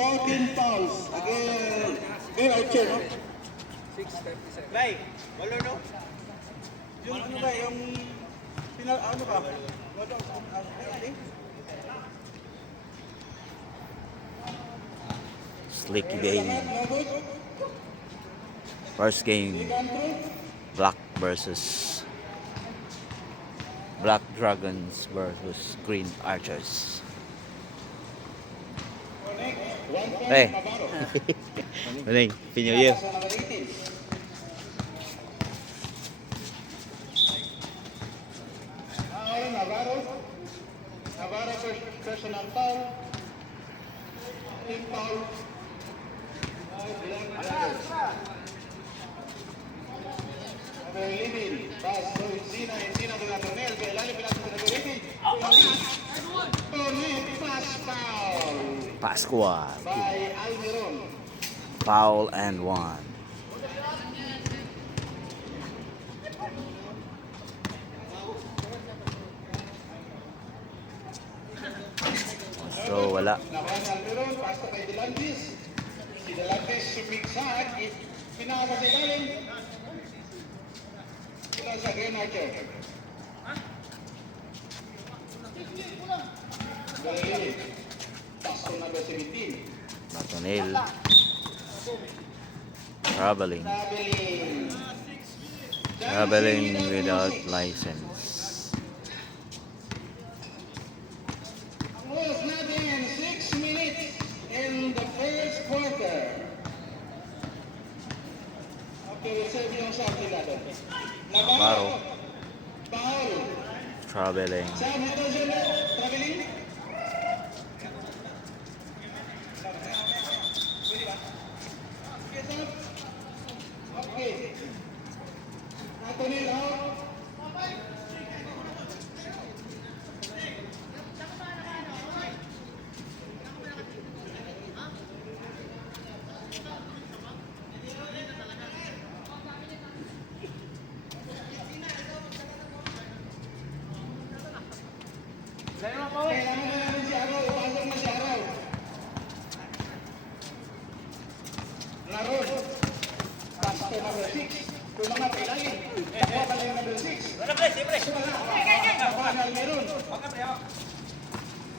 14 fouls. Again, Bill Archer, no? 6:37. Bay, walo no? Yung ano ba, yung ano ba? Slick game. First game, Black Dragons versus Green Archers. Hey, Maning, Pinyo Year. Navarro personal foul. Team foul. Living, pass to Encina dengan Tonel, que lalim pinasok sa Living. Tonel, pass foul. Pascual. By Almiron. Foul and one. So wala. Nakuha ni Almiron, pass to kay Delantis. Si Delantis sumiksak, pinasa sa ilalim. Sila sa Green Archer. Galilei, pass to number 17. Matonel. Traveling without license. Was not in 6 minutes in the first quarter. Okay, reserve yung shot nila doon. Navarro. Foul. Traveling. Sam, ito siya traveling. Okay. Ato nila. Kailangan na namin si Araw. Pasok na si Araw. Laro. Pasto number 6. Kung mga kailangan. Nakuha pa yung number 6. Wala pre, siyempre. Nakuha na Almiron.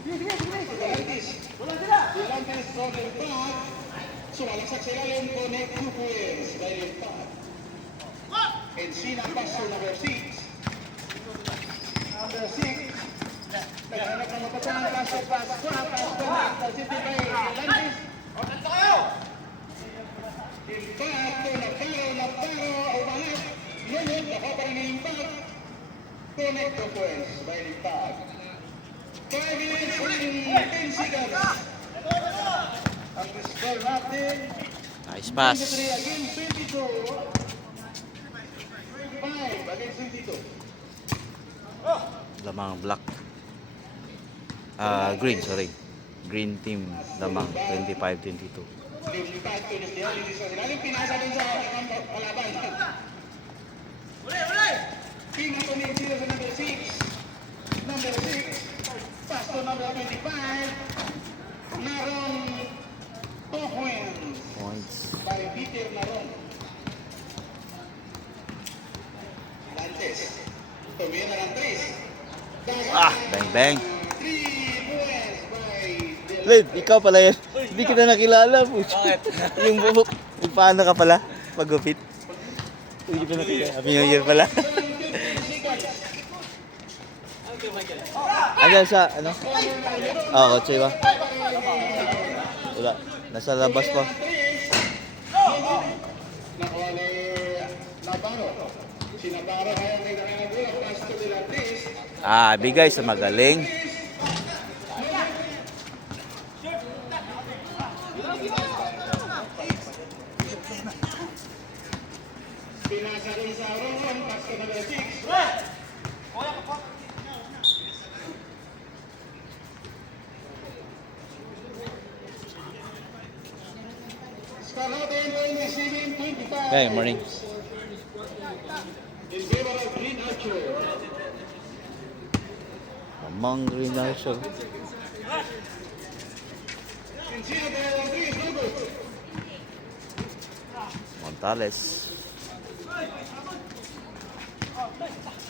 Delantis. Delantis from the back. Sumalaksak sa ilalim. Connect 2 points by the back. Encina pasto number 6. Number 6. Naghanap ng mapapang pasto. Pasto na City by Delantis. Impacto, Navarro, umangat. Ngunit, nakapan ng impact. Connect 2 points by the back. 5 minutes and 10 seconds. Ang score natin, Nice pass. 23 against 22. 25 against 22. Lamang black. Green, sorry. Green team lamang 25-22. Impacto ni Stiel, hindi sa ilalim. Pinasa din sa kalaban. King ako ni Encina sa number 6. Number 6. Pass to number 25. Naron 2 points. By Peter Naron. Lantes. Tumira ng 3. Bang bang. 3 points by Lid, ikaw pala yan. Hindi kita nakilala po. Yung bubuk. Yung paano ka pala? Pagupit. Hindi kita nakilala. Happy New Year pala. Ano sa, ano? Kotse ba? Wala. Nasa labas pa. Nakuha ni Navarro. Si Navarro kaya may nakakagulak. Pass to Delantis. Bigay sa magaling. Pinasa rin sa Ron, pass to number 6. Score natin 27-25. Hey, morning. In favor of Green Archer. Among Green Archer. Encina de Tales.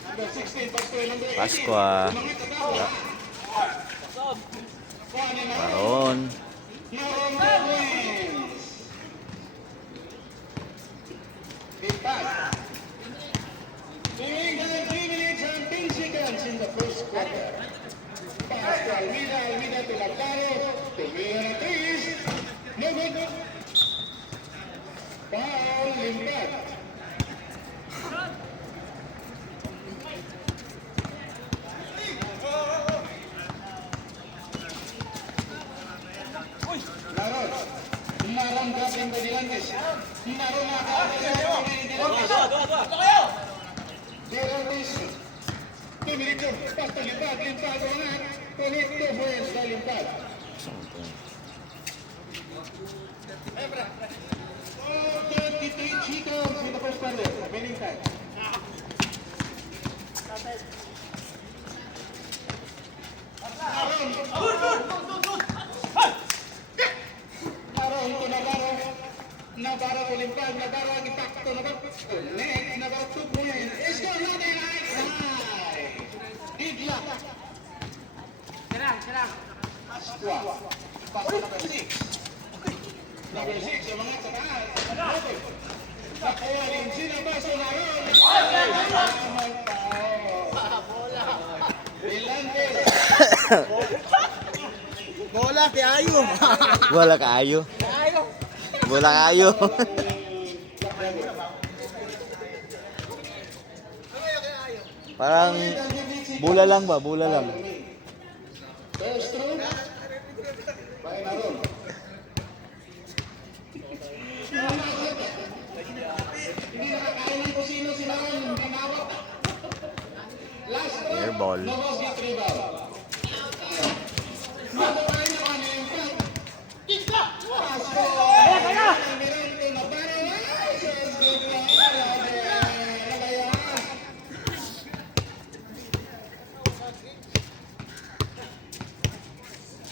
Number 16, Pascual number 18. Pascua. Mga tatawa. Kuhanin na rin. Baron. Naroon wins. Impact. During the 3 minutes and 10 seconds in the first quarter. Pascual Almeida to Laclaro. Tumira na 3. No good. Foul, Impact. Naron Gabin Bedilantes. Naron Bedilantes. Tumilito. Basta limpad. Limpad ulit. Tonito Bues na limpad. Oh, 33 Chicos in the first quarter. Winning time. Naroon to Navarro ulimpad, Navarro ang impacto, Navarro connect, Navarro 2 points. Score natin ay high. Digla. Pascua. Pascua number 6. Number 6, yung mga tataan. Nakuha rin sila Baso Naroon. May pao. Bilantes. Bola, ti ayo. Wala kaayo. Wala kaayo. Parang bula lang ba? Bula lang. First through. By Naroon. Hindi nakakain kung sino si Naroon. Hindi nawak. Last throw. Air ball. Novos retrieval. Matuloy na kami yung front. Pasco. Almirante Navarro. Ay, Diyos ko. Nagayaan.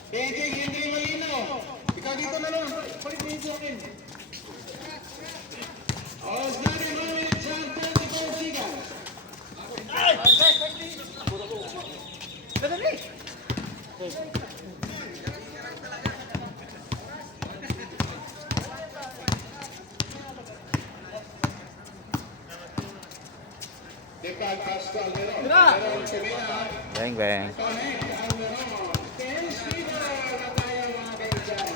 Benjing, hindi malino. Ikaw dito na lang. Balik mo yung sa akin. Osnari, 1 minute and 34 seconds. Depag Pascual Almirante. Meron Tumira. Bang bang. Connect Almirante. 10 speeder na tayo mga kaibigan.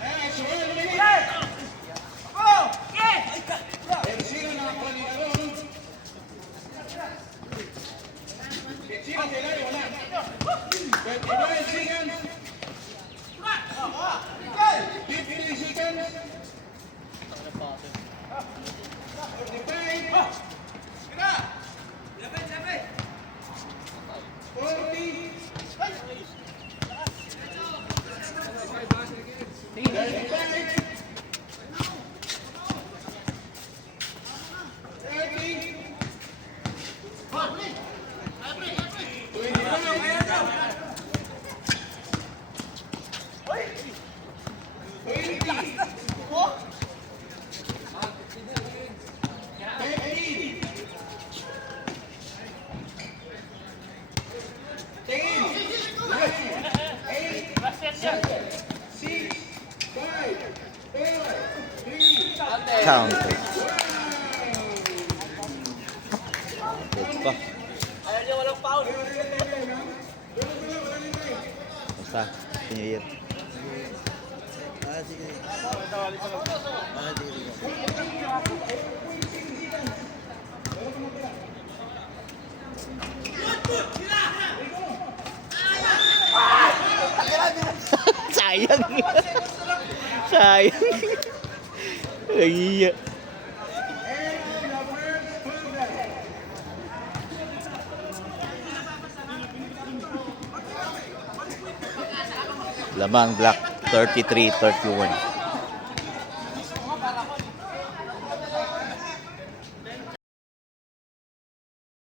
That's 1 minute. And sino na ako ni Naroon? Sino sila? Wala. 29 seconds. 50 seconds. 45. 40. 35. 30. 15. Counter. Good pa. Ayaw niya walang foul. Basta. Senior year. Sayang. Sayang. Iya. Lamang Black 33-31.